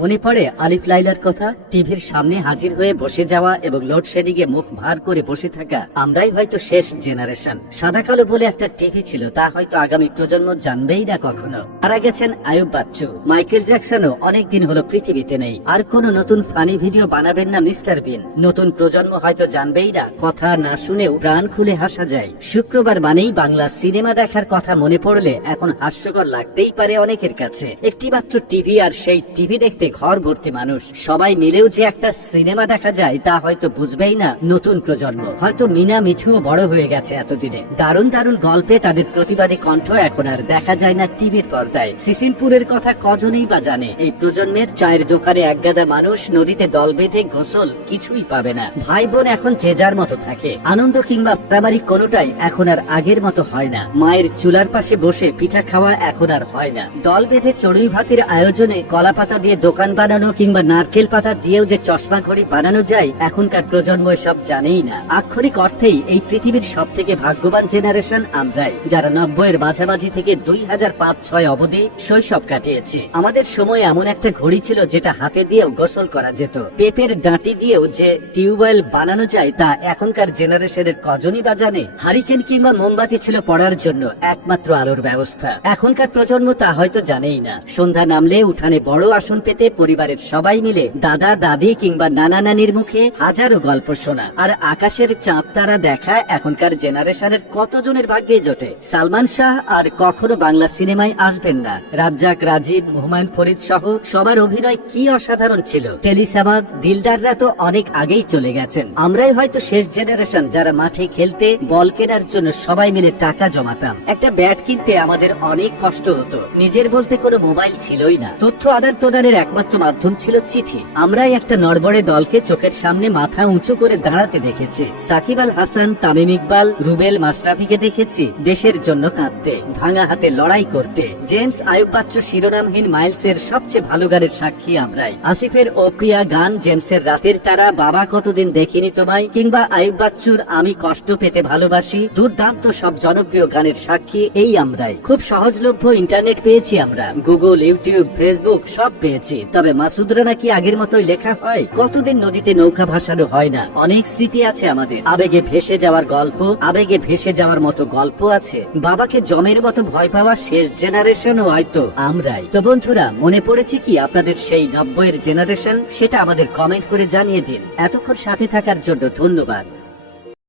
মনে পড়ে আলিফ লাইলার কথা, টিভির সামনে হাজির হয়ে বসে যাওয়া এবং লোডশেডিং এ মুখ ভার করে বসে থাকা আমরাই হয়তো শেষ জেনারেশন। সাদা কালো বলে একটা টিভি ছিল, তা হয়তো আগামী প্রজন্ম জানবেই না কখনো। মারা গেছেন আয়ুব বাচ্চু। মাইকেল জ্যাকসনও অনেকদিন হলো পৃথিবীতে নেই। আর কোন নতুন ফানি ভিডিও বানাবেন না মিস্টার বিন। নতুন প্রজন্ম হয়তো জানবেই না, কথা না শুনেও প্রাণ খুলে হাসা যায়। শুক্রবার মানেই বাংলা সিনেমা দেখার কথা মনে পড়লে এখন হাস্যকর লাগতেই পারে অনেকের কাছে। একটি মাত্র টিভি, আর সেই টিভি দেখতে ঘর ভর্তি মানুষ। সবাই মিলেও যে একটা সিনেমা দেখা যায় তা হয়তো বুঝবেই না নতুন প্রজন্ম। হয়তো মিনা মিঠুও বড় হয়ে গেছে এতদিনে। দারুণ দারুণ গল্পে তাদের প্রতিবাদী কণ্ঠ এখন আর দেখা যায় না টিভির পর্দায়। সিসিমপুরের কথা কজনই বা জানে। এই প্রজন্মের চায়ের দোকানে একগাদা মানুষ, নদীতে দল বেঁধে গোসল, কিছুই পাবে না। ভাই বোন এখন যে যার মতো থাকে। আনন্দ কিংবা মারামারি কোনোটাই এখন আর আগের মতো হয় না। মায়ের চুলার পাশে বসে পিঠা খাওয়া এখন আর হয় না। দল বেঁধে চড়ুই ভাতের আয়োজনে কলা পাতা দিয়ে দোকান বানানো কিংবা নারকেল পাতা দিয়েও যে চশমা ঘড়ি বানানো যায়, এখনকার প্রজন্ম এসব জানেই না। আক্ষরিক অর্থেই এই পৃথিবীর সব থেকে ভাগ্যবান জেনারেশন আমরাই, যারা 90-এর মাঝামাঝি থেকে 2005-06 অবধি শৈশব কাটিয়েছি। আমাদের সময় এমন একটা ঘড়ি ছিল যেটা হাতে দিয়েও গোসল করা যেত। পেঁপের ডাঁটি দিয়েও যে টিউবওয়েল বানানো যায় তা এখনকার জেনারেশনের কজনই বা জানে। হারিকেন কিংবা মোমবাতি ছিল পড়ার জন্য একমাত্র আলোর ব্যবস্থা। এখনকার প্রজন্ম তা হয়তো জানেই না। সন্ধ্যা নামলে উঠানে বড় আসন পেতে পরিবারের সবাই মিলে দাদা দাদি কিংবা নানা নানির মুখে হাজারো গল্প শোনা আর আকাশের চাঁদ তারা দেখা এখনকার জেনারেশনের কতজনের ভাগ্যে জোটে। সালমান শাহ আর কখনো বাংলা সিনেমায় আসবেন না। রাজ্জাক, রাজীব, হুমায়ুন ফরিদ সহ সবার অভিনয় কি অসাধারণ ছিল। টেলিসামাদ, দিলদাররা তো অনেক আগেই চলে গেছেন। আমরাই হয়তো শেষ জেনারেশন যারা মাঠে খেলতে, বল কেনার জন্য সবাই মিলে টাকা জমাতাম। একটা ব্যাট কিনতে আমাদের অনেক কষ্ট হতো। নিজের বলতে কোনো মোবাইল ছিলই না। তথ্য আদান প্রদানের একমাত্র মাধ্যম ছিল চিঠি। আমরাই একটা নড়বড়ে দলকে চোখের সামনে মাথা উঁচু করে দাঁড়াতে দেখেছি। সাকিব আল হাসান, তামিম ইকবাল, রুবেল, মাশরাফিকে দেখেছি দেশের জন্য কাঁদতে, ভাঙা হাতে লড়াই করতে। জেমস, আয়ুব বাচ্চু শিরোনামহীন মাইলসের সবচেয়ে ভালো গানের সাক্ষী আমরাই। আসিফের ও প্রিয়া গান, জেমসের রাতের তারা, বাবা কতদিন দেখিনি তোমায়, কিংবা আয়ুব বাচ্চুর আমি কষ্ট পেতে ভালোবাসি, দুর্দান্ত সব জনপ্রিয় গানের সাক্ষী এই আমরাই। খুব সহজলভ্য ইন্টারনেট পেয়েছি আমরা, গুগল, ইউটিউব, ফেসবুক সব পেয়েছি। তবে মাসুদরা নাকি আগের মতোই লেখা হয়। কতদিন নদীতে নৌকা ভাসানো হয় না। অনেক স্মৃতি আছে আমাদের। আবেগে ভেসে যাওয়ার গল্প, আবেগে ভেসে যাওয়ার মতো গল্প আছে। বাবাকে জমের মতো ভয় পাওয়া শেষ জেনারেশনও হয়তো আমরাই। তো বন্ধুরা, মনে পড়েছে কি আপনাদের সেই 90-এর জেনারেশন? সেটা আমাদের কমেন্ট করে জানিয়ে দিন। এতক্ষণ সাথে থাকার জন্য ধন্যবাদ।